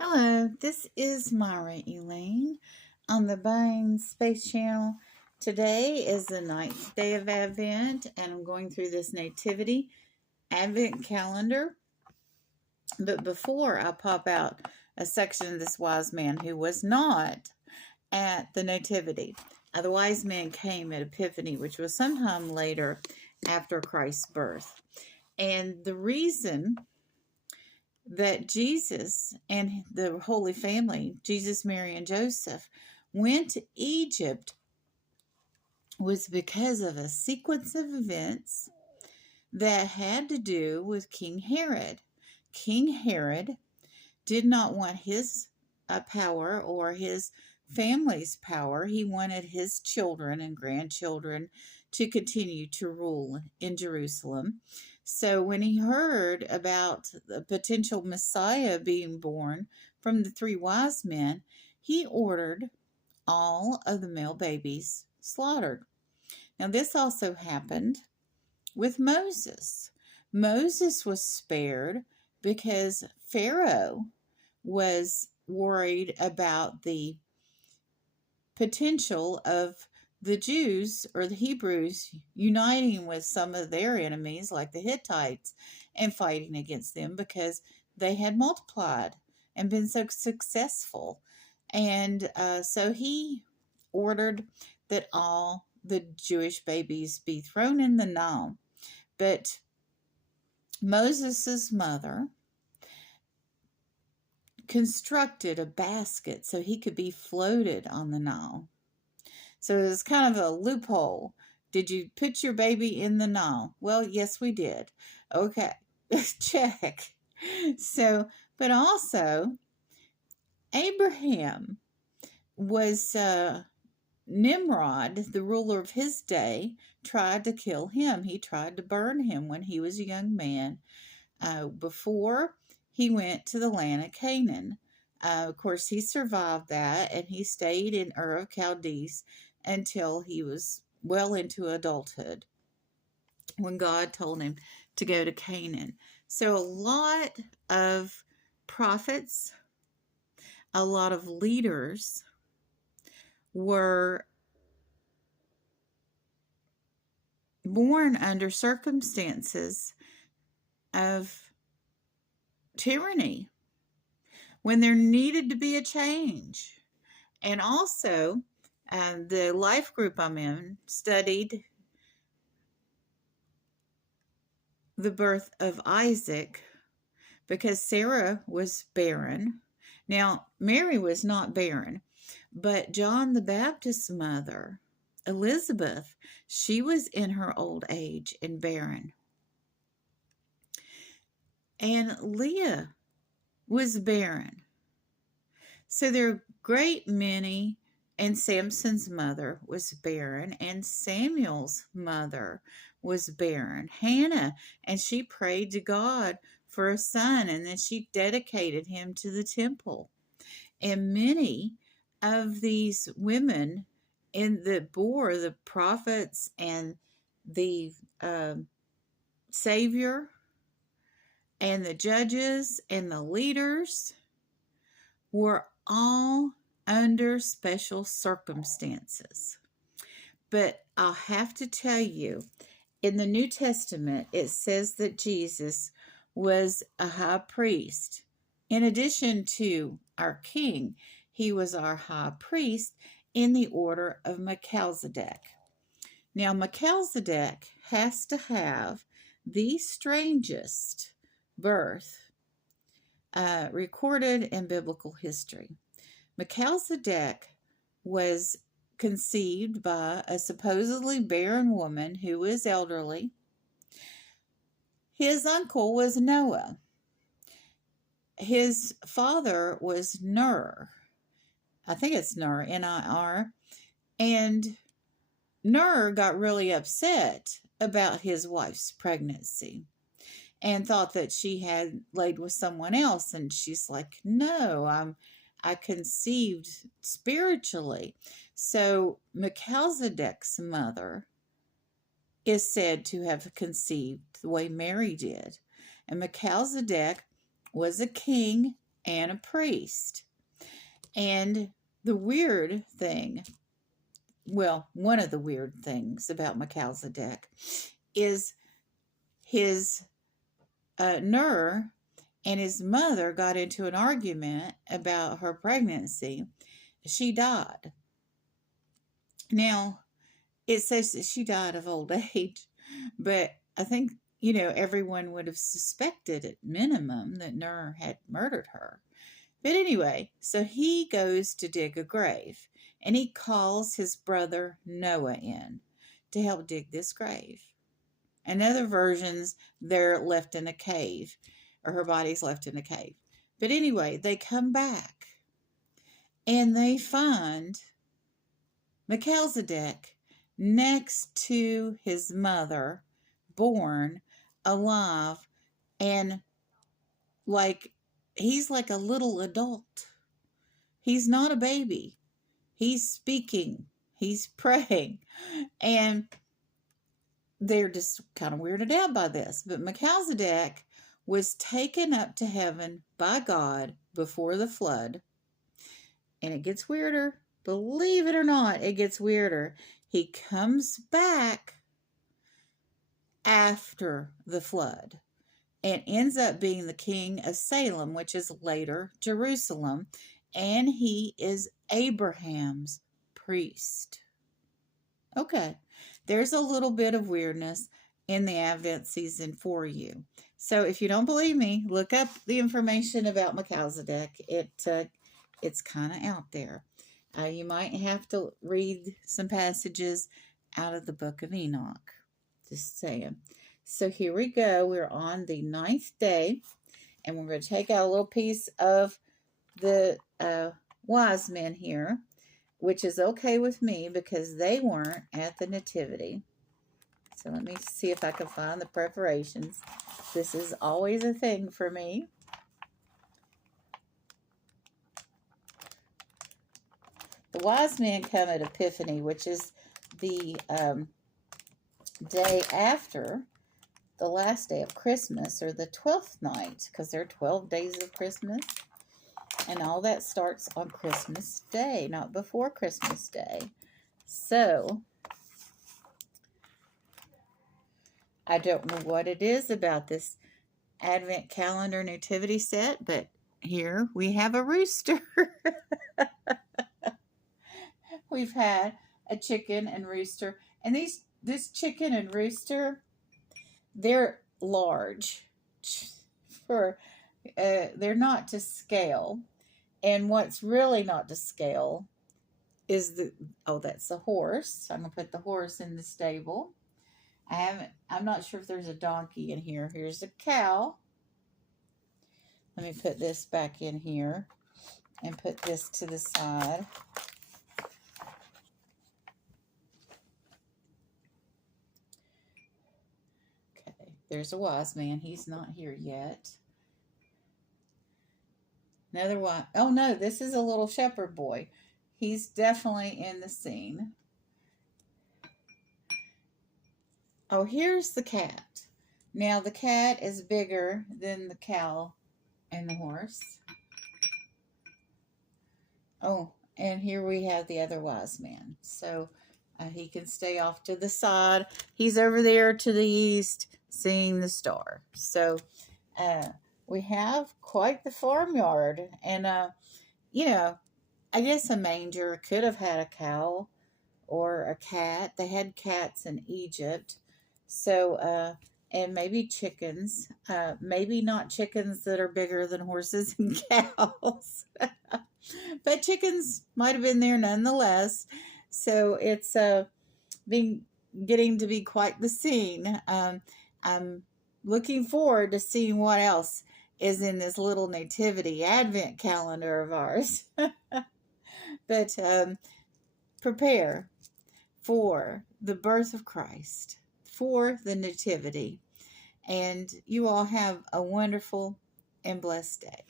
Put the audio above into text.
Hello, this is Myra Elaine on the Barren Space Channel. Today is the ninth day of Advent, and I'm going through this Nativity Advent calendar. But before I pop out a section of this wise man who was not at the Nativity, the wise man came at Epiphany, which was sometime later after Christ's birth. And the reason that Jesus and the Holy Family, Jesus, Mary, and Joseph, went to Egypt was because of a sequence of events that had to do with King Herod. King Herod did not want his power or his family's power. He wanted his children and grandchildren to continue to rule in Jerusalem. So when he heard about the potential Messiah being born from the three wise men, he ordered all of the male babies slaughtered. Now, this also happened with Moses. Moses was spared because Pharaoh was worried about the potential of the Jews or the Hebrews uniting with some of their enemies, like the Hittites, and fighting against them because they had multiplied and been so successful. And so he ordered that all the Jewish babies be thrown in the Nile. But Moses' mother constructed a basket so he could be floated on the Nile. So it was kind of a loophole. Did you put your baby in the Nile? Well, yes, we did. Okay, check. So, but also, Abraham was Nimrod, the ruler of his day, tried to kill him. He tried to burn him when he was a young man before he went to the land of Canaan. Of course, he survived that, and he stayed in Ur of Chaldees until he was well into adulthood when God told him to go to Canaan. So a lot of prophets, a lot of leaders were born under circumstances of tyranny when there needed to be a change. And also, the life group I'm in studied the birth of Isaac because Sarah was barren. Now, Mary was not barren, but John the Baptist's mother, Elizabeth, she was in her old age and barren. And Leah was barren. So there are a great many, and Samson's mother was barren, and Samuel's mother was barren. Hannah, and she prayed to God for a son, and then she dedicated him to the temple. And many of these women that bore the prophets and the Savior and the judges and the leaders were all under special circumstances. But I'll have to tell you, in the New Testament, it says that Jesus was a high priest. In addition to our king, he was our high priest in the order of Melchizedek. Now, Melchizedek has to have the strangest birth recorded in biblical history. Melchizedek was conceived by a supposedly barren woman who was elderly. His uncle was Noah. His father was Ner. I think it's Ner, N-I-R. And Ner got really upset about his wife's pregnancy and thought that she had laid with someone else. And she's like, no, I conceived spiritually. So Melchizedek's mother is said to have conceived the way Mary did. And Melchizedek was a king and a priest. And the weird thing, well, one of the weird things about Melchizedek is his Ner and his mother got into an argument about her pregnancy. She died. Now, it says that she died of old age, but I think, everyone would have suspected at minimum that Ner had murdered her. But anyway, so he goes to dig a grave, and he calls his brother Noah in to help dig this grave. In other versions, they're left in a cave, or her body's left in a cave. But anyway, they come back, and they find Melchizedek next to his mother, born alive, and he's like a little adult. He's not a baby. He's speaking. He's praying. And they're just kind of weirded out by this. But Melchizedek was taken up to heaven by God before the flood. And it gets weirder. Believe it or not, it gets weirder. He comes back after the flood and ends up being the king of Salem, which is later Jerusalem. And he is Abraham's priest. Okay, there's a little bit of weirdness in the Advent season for you. So if you don't believe me, look up the information about Melchizedek. It's kind of out there. You might have to read some passages out of the book of Enoch. Just saying. So here we go. We're on the 9th day, and we're going to take out a little piece of the wise men here, which is okay with me because they weren't at the nativity. So let me see if I can find the preparations. This is always a thing for me. The wise men come at Epiphany, which is the day after the last day of Christmas, or the 12th night, because there are 12 days of Christmas. And all that starts on Christmas Day, not before Christmas Day. So, I don't know what it is about this Advent calendar nativity set, but here we have a rooster. We've had a chicken and rooster. And this chicken and rooster, they're large. They're not to scale. And what's really not to scale is that's a horse. I'm going to put the horse in the stable. I'm not sure if there's a donkey in here. Here's a cow. Let me put this back in here and put this to the side. Okay, there's a wise man. He's not here yet. Another one. Oh no, this is a little shepherd boy. He's definitely in the scene. Oh, here's the cat. Now the cat is bigger than the cow and the horse. Oh, and here we have the other wise man. So he can stay off to the side. He's over there to the east seeing the star. So we have quite the farmyard. And, I guess a manger could have had a cow or a cat. They had cats in Egypt. So, and maybe chickens. Maybe not chickens that are bigger than horses and cows. But chickens might have been there nonetheless. So it's getting to be quite the scene. I'm looking forward to seeing what else is in this little nativity Advent calendar of ours. But prepare for the birth of Christ, for the nativity. And you all have a wonderful and blessed day.